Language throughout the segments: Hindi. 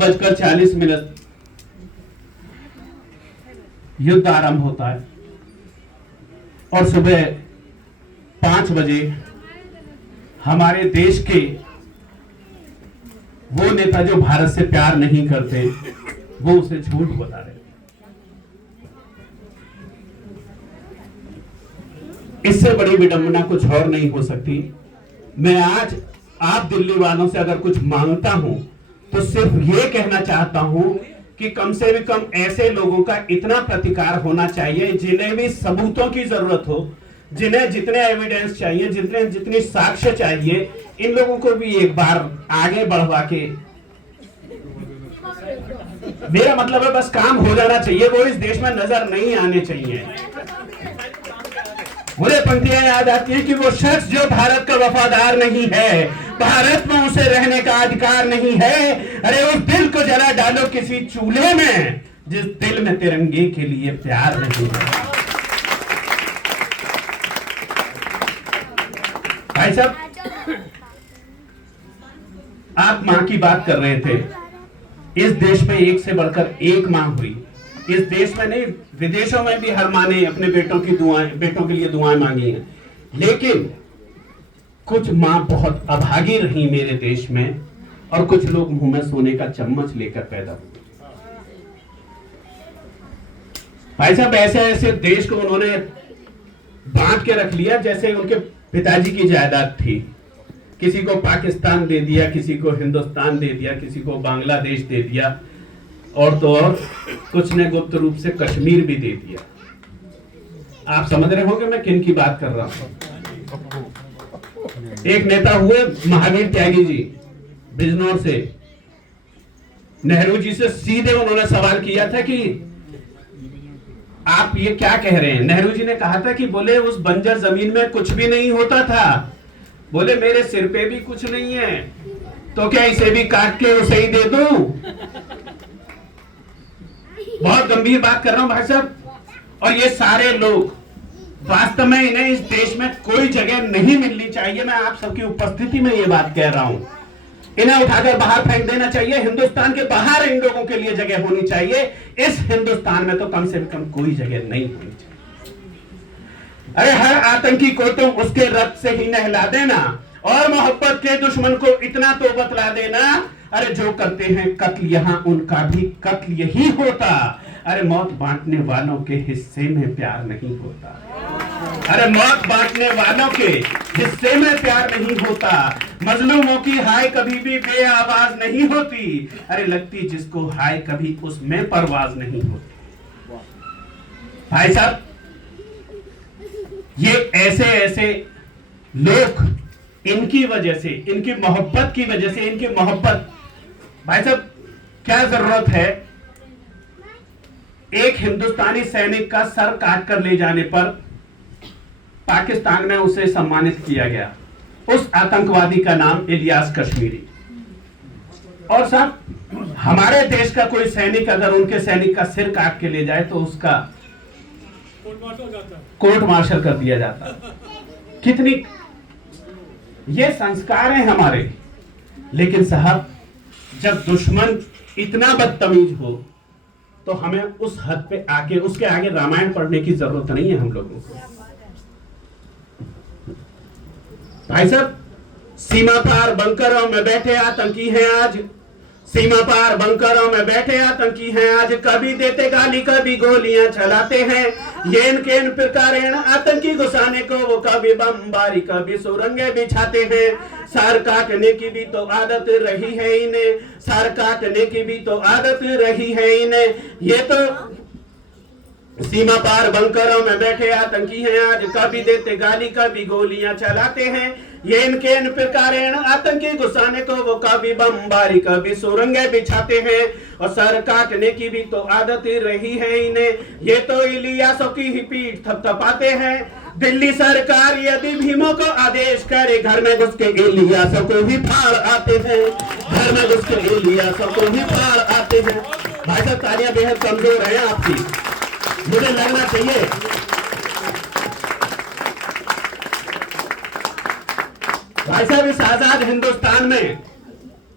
8:40 युद्ध आरंभ होता है और सुबह 5 बजे हमारे देश के वो नेता जो भारत से प्यार नहीं करते वो उसे झूठ बता रहे। इससे बड़ी विडंबना कुछ और नहीं हो सकती। मैं आज आप दिल्ली वालों से अगर कुछ मांगता हूं तो सिर्फ ये कहना चाहता हूं कि कम से भी कम ऐसे लोगों का इतना प्रतिकार होना चाहिए जिन्हें भी सबूतों की जरूरत हो, जिन्हें जितने एविडेंस चाहिए, जितनी साक्ष्य चाहिए, इन लोगों को भी एक बार आगे बढ़वा के, मेरा मतलब है बस काम हो जाना चाहिए, वो इस देश में नजर नहीं आने चाहिए। मुझे पंक्तियां याद आती हैं कि वो शख्स जो भारत का वफादार नहीं है, भारत में उसे रहने का अधिकार नहीं है। अरे उस दिल को जला डालो किसी चूल्हे में जिस दिल में तिरंगे के लिए प्यार नहीं है। भाई साहब, आप मां की बात कर रहे थे। इस देश में एक से बढ़कर एक मां हुई। इस देश में नहीं, विदेशों में भी हर मां ने अपने बेटों के लिए दुआएं मांगी हैं। लेकिन कुछ मां बहुत अभागी रही मेरे देश में, और कुछ लोग मुंह में सोने का चम्मच लेकर पैदा हुए। भाई साहब, ऐसे ऐसे देश को उन्होंने बांट के रख लिया जैसे उनके पिताजी की जायदाद थी। किसी को पाकिस्तान दे दिया, किसी को हिंदुस्तान दे दिया, किसी को बांग्लादेश दे दिया, और तो और कुछ ने गुप्त रूप से कश्मीर भी दे दिया। आप समझ रहे होंगे मैं किन की बात कर रहा हूं। एक नेता हुए महावीर त्यागी जी बिजनौर से। नेहरू जी से सीधे उन्होंने सवाल किया था कि आप ये क्या कह रहे हैं। नेहरू जी ने कहा था कि बोले उस बंजर जमीन में कुछ भी नहीं होता था, बोले मेरे सिर पे भी कुछ नहीं है, तो क्या इसे भी काट के उसे ही दे दूं। बहुत गंभीर बात कर रहा हूं भाई साहब। और ये सारे लोग वास्तव में, इन्हें इस देश में कोई जगह नहीं मिलनी चाहिए। मैं आप सबकी उपस्थिति में ये बात कह रहा हूं। इन्हें उठाकर बाहर फेंक देना चाहिए। हिंदुस्तान के बाहर इन लोगों के लिए जगह होनी चाहिए। इस हिंदुस्तान में तो कम से कम कोई जगह नहीं होनी चाहिए। अरे हर आतंकी को तो उसके रक्त से ही नहला देना, और मोहब्बत के दुश्मन को इतना तो बतला देना, अरे जो करते हैं कत्ल यहां उनका भी कत्ल यही होता। अरे मौत बांटने वालों के हिस्से में प्यार नहीं होता। अरे मौत बांटने वालों के हिस्से में प्यार नहीं होता। मजलूमों की हाय कभी भी बेआवाज नहीं होती। अरे लगती जिसको हाय कभी उसमें परवाज नहीं होती। भाई साहब, ये ऐसे ऐसे लोग, इनकी वजह से, इनकी मोहब्बत की वजह से, इनकी मोहब्बत, भाई साहब क्या जरूरत है एक हिंदुस्तानी सैनिक का सर काट कर ले जाने पर पाकिस्तान में उसे सम्मानित किया गया। उस आतंकवादी का नाम इलियास कश्मीरी। और साहब, हमारे देश का कोई सैनिक अगर उनके सैनिक का सिर काट के ले जाए तो उसका कोर्ट मार्शल कर दिया जाता। कितनी ये संस्कार है हमारे। लेकिन साहब, जब दुश्मन इतना बदतमीज हो तो हमें उस हद पे आके उसके आगे रामायण पढ़ने की जरूरत नहीं है हम लोगों को। भाई साहब, सीमा पार बंकरों में बैठे आतंकी हैं आज। सीमा पार बंकरों में बैठे आतंकी हैं आज। कभी देते गाली, कभी गोलियां चलाते हैं। ये इनके इन प्रकारेण आतंकी घुसाने को वो कभी बमबारी, कभी सुरंगे बिछाते हैं। सर काटने की भी तो आदत रही है इन्हें। सर काटने की भी तो आदत रही है इन्हें। ये तो सीमा पार बंकरों में बैठे आतंकी हैं आज। कभी देते गाली, कभी गोलियां चलाते हैं। ये इनके इन प्रकारेण आतंकी घुसाने को वो कभी बमबारी, कभी सुरंगे बिछाते हैं। और सर काटने की भी तो आदत रही है इन्हें। ये तो इलियासों की ही पीठ थपथपाते हैं। दिल्ली सरकार यदि भीमों को आदेश करे, घर में घुस के इलियासों को भी फाड़ आते हैं। घर में घुस के इलियासों को भी फाड़ आते हैं। भाई साहब, तालियां बेहद कमजोर है आपकी, मुझे लगना चाहिए। भाई साहब, इस आजाद हिंदुस्तान में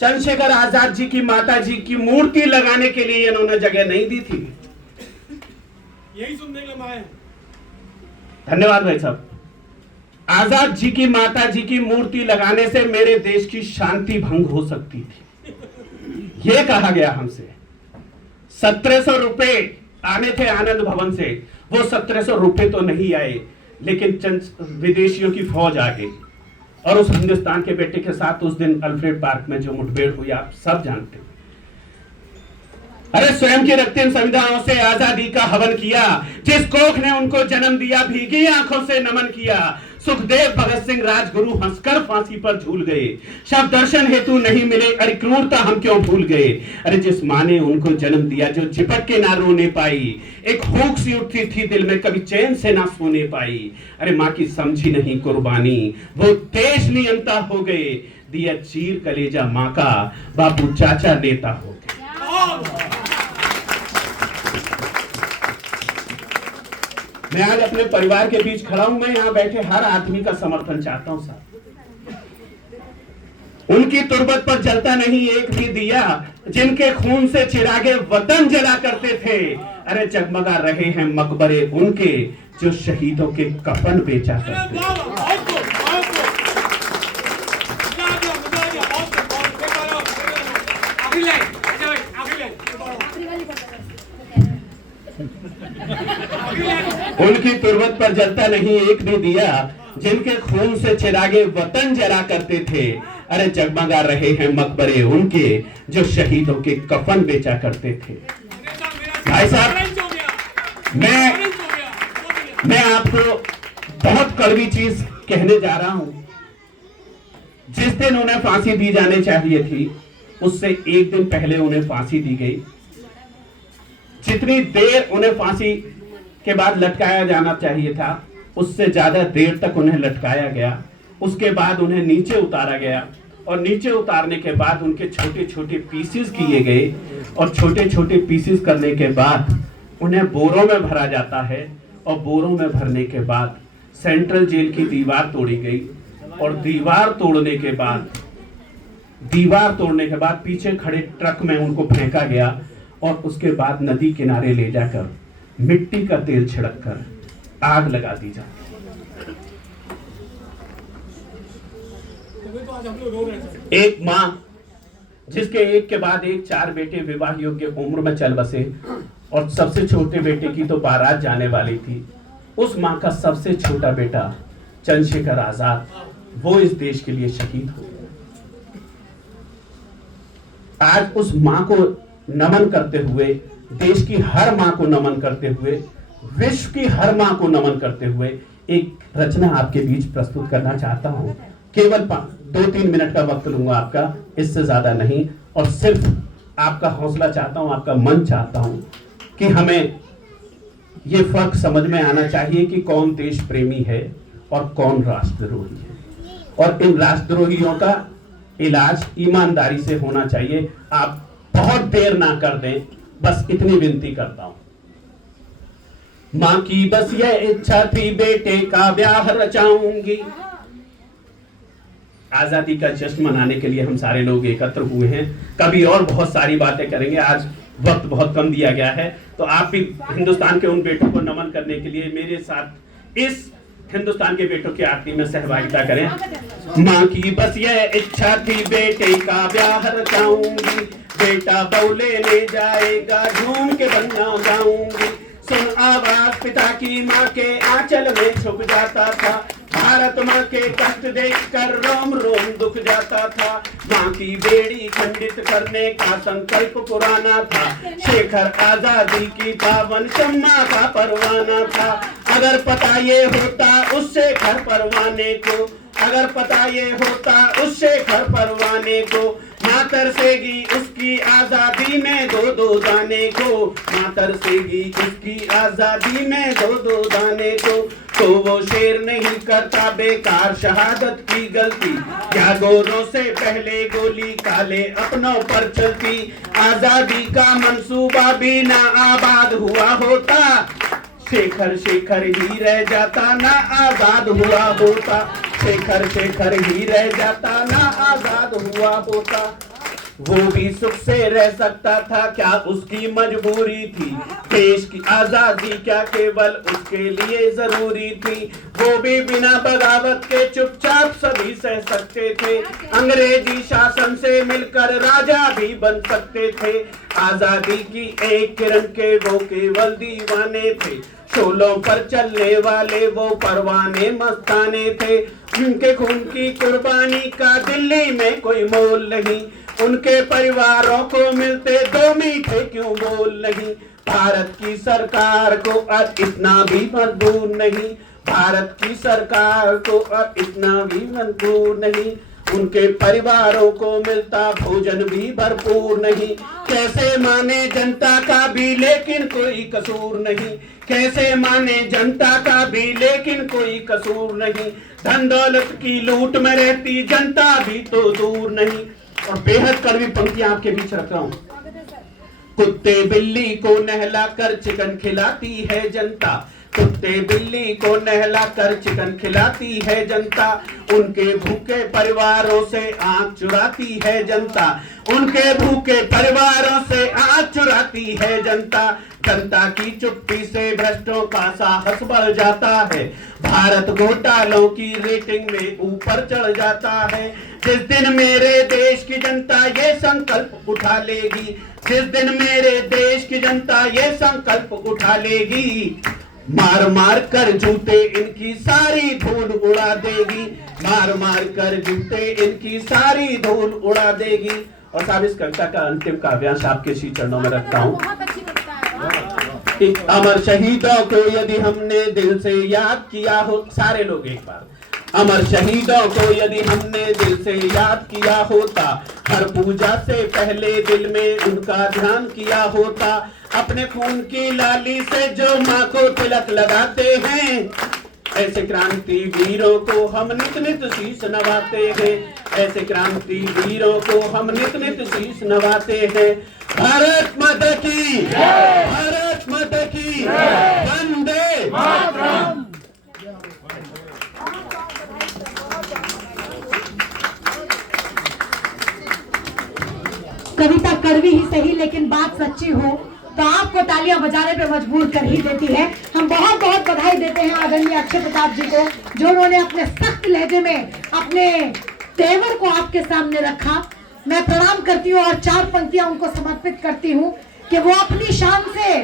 चंद्रशेखर आजाद जी की माता जी की मूर्ति लगाने के लिए इन्होंने जगह नहीं दी थी। यही सुनने के लिए आए। धन्यवाद भाई साहब। आजाद जी की माता जी की मूर्ति लगाने से मेरे देश की शांति भंग हो सकती थी, यह कहा गया हमसे। 1700 रुपए आने थे आनंद भवन से, वो 1700 रुपए तो नहीं आए, लेकिन चंद विदेशियों की फौज आ गई और उस हिंदुस्तान के बेटे के साथ उस दिन अल्फ्रेड पार्क में जो मुठभेड़ हुई आप सब जानते हो। अरे स्वयं की रक्तहीन संविधानों से आजादी का हवन किया, जिस कोख ने उनको जन्म दिया भीगी आंखों से नमन किया। सुखदेव भगत सिंह राजगुरु हंसकर फांसी पर झूल गए, शब्द दर्शन हेतु नहीं मिले, अरे क्रूरता हम क्यों भूल गए। अरे जिस माँ ने उनको जन्म दिया जो चिपक के ना रोने पाई, एक हुक सी उठती थी दिल में कभी चैन से ना सोने पाई। अरे माँ की समझी नहीं कुर्बानी, वो देश नियंता हो गए, दिया चीर कलेजा माँ का, बापू चाचा नेता हो गए। मैं आज अपने परिवार के बीच खड़ा हूं, मैं यहां बैठे हर आदमी का समर्थन चाहता हूं साहब। उनकी तुरबत पर जलता नहीं एक भी दिया, जिनके खून से चिरागे वतन जला करते थे। अरे जगमगा रहे हैं मकबरे उनके, जो शहीदों के कफन बेचा करते थे। उनकी तुरबत पर जलता नहीं एक भी दिया, जिनके खून से चिरागे वतन जला करते थे। अरे जगमगा रहे हैं मकबरे उनके, जो शहीदों के कफन बेचा करते थे। भाई साहब, मैं आपको बहुत कड़वी चीज कहने जा रहा हूं। जिस दिन उन्हें फांसी दी जानी चाहिए थी, उससे एक दिन पहले उन्हें फांसी दी गई। जितनी देर उन्हें फांसी के बाद लटकाया जाना चाहिए था, उससे ज्यादा देर तक उन्हें लटकाया गया। उसके बाद उन्हें नीचे उतारा गया और नीचे उतारने के बाद उनके छोटे छोटे पीसेस किए गए और छोटे छोटे पीसेस करने के बाद उन्हें बोरों में भरा जाता है और बोरों में भरने के बाद सेंट्रल जेल की दीवार तोड़ी गई और दीवार तोड़ने के बाद पीछे खड़े ट्रक में उनको फेंका गया और उसके बाद नदी किनारे ले जाकर मिट्टी का तेल छिड़ककर आग लगा दी जाती। एक माँ जिसके एक के बाद एक 4 बेटे विवाह योग्य उम्र में चल बसे और सबसे छोटे बेटे की तो बारात जाने वाली थी, उस माँ का सबसे छोटा बेटा चंद्रशेखर आजाद, वो इस देश के लिए शहीद हो गया। आज उस माँ को नमन करते हुए, देश की हर माँ को नमन करते हुए, विश्व की हर माँ को नमन करते हुए एक रचना आपके बीच प्रस्तुत करना चाहता हूँ। केवल 2-3 मिनट का वक्त लूंगा आपका, इससे ज्यादा नहीं, और सिर्फ आपका हौसला चाहता हूँ, आपका मन चाहता हूँ कि हमें ये फर्क समझ में आना चाहिए कि कौन देश प्रेमी है और कौन राष्ट्रद्रोही है, और इन राष्ट्रद्रोहियों का इलाज ईमानदारी से होना चाहिए। आप बहुत देर ना कर दें, बस इतनी विनती करता हूं। मां की बस ये इच्छा थी बेटे का ब्याह रचाऊंगी। आजादी का जश्न मनाने के लिए हम सारे लोग एकत्र हुए हैं। कभी और बहुत सारी बातें करेंगे, आज वक्त बहुत कम दिया गया है, तो आप भी हिंदुस्तान के उन बेटों को नमन करने के लिए मेरे साथ इस हिंदुस्तान के बेटों की आरती में सहभागिता करें। माँ की बस ये इच्छा थी बेटे का ब्याह रचाऊंगी, बेटा बहू लेने जाएगा झूम के बन्ना गाऊंगी। सुन आवाज पिता की, माँ के आंचल में छुप जाता था, भारत माँ के कष्ट देखकर रोम रोम दुख जाता था। माँ की बेड़ी खंडित करने का संकल्प पुराना था, शेखर आजादी की पावन शम्मा का परवाना था। अगर पता ये होता उस शेखर परवाने को, अगर पता ये होता उस शेखर परवाने को, माँ तरसेगी उसकी आजादी में 2-2 दाने को, माँ तरसेगी उसकी आजादी में 2-2 दाने को। तो वो शेर नहीं करता बेकार शहादत की गलती, क्या गोरों से पहले गोली काले अपनों पर चलती। आजादी का मंसूबा भी ना आबाद हुआ होता, शेखर शेखर ही रह जाता ना आजाद हुआ होता, शेखर शेखर ही रह जाता ना आजाद हुआ होता। वो भी सुख से रह सकता था, क्या उसकी मजबूरी थी? देश की आजादी क्या केवल उसके लिए जरूरी थी? वो भी बिना बगावत के चुपचाप सभी सह सकते थे। अंग्रेजी शासन से मिलकर राजा भी बन सकते थे। आजादी की एक किरण के वो केवल दीवाने थे। शोलों पर चलने वाले वो परवाने मस्ताने थे। उनके खून की कुर्बानी का दिल्ली में कोई मोल नहीं। उनके परिवारों को मिलते दो मीठे क्यों बोल नहीं। भारत की सरकार को अब इतना भी मजबूर नहीं। भारत की सरकार को अब इतना भी मजबूर नहीं। उनके परिवारों को मिलता भोजन भी भरपूर नहीं। कैसे माने जनता का भी लेकिन कोई कसूर नहीं। कैसे माने जनता का भी लेकिन कोई कसूर नहीं। धन दौलत की लूट में रहती जनता भी तो दूर नहीं। और बेहद कड़वी पंक्तियां आपके बीच रख रहा हूं। कुत्ते बिल्ली को नहला कर चिकन खिलाती है जनता। कुत्ते बिल्ली को नहला कर चिकन खिलाती है जनता। उनके भूखे परिवारों से आंख चुराती है जनता। उनके भूखे परिवारों से आंख चुराती है जनता। जनता की चुप्पी से भ्रष्टों का साहस बढ़ जाता है। भारत घोटालों की रेटिंग में ऊपर चढ़ जाता है। जिस दिन मेरे देश की जनता ये संकल्प उठा लेगी, जिस दिन मेरे देश की जनता ये संकल्प उठा लेगी, मार मार कर जूते इनकी सारी धूल उड़ा देगी। मार मार कर जूते इनकी सारी धूल उड़ा देगी। और साहब इस कविता का अंतिम काव्यांश आपके श्री चरणों में रखता हूँ। अमर शहीदों को यदि हमने दिल से याद किया हो, सारे लोग एक बार, अमर शहीदों को यदि हमने दिल से याद किया होता, हर पूजा से पहले दिल में उनका ध्यान किया होता। अपने खून की लाली से जो माँ को तिलक लगाते हैं, ऐसे क्रांति वीरों को हम नित नित शीश नवाते हैं। ऐसे क्रांति वीरों को हम नित नित शीश नवाते हैं। भारत माता की, भारत माता की, वंदे मातरम। कविता कड़वी ही सही लेकिन बात सच्ची हो तो आपको तालियां बजाने पे मजबूर कर ही देती है। हम बहुत बहुत बधाई देते हैं आदरणीय अक्षय प्रताप जी को, जो उन्होंने अपने सख्त लहजे में अपने तेवर को आपके सामने रखा। मैं प्रणाम करती हूँ और 4 पंक्तियां उनको समर्पित करती हूँ कि वो अपनी शान से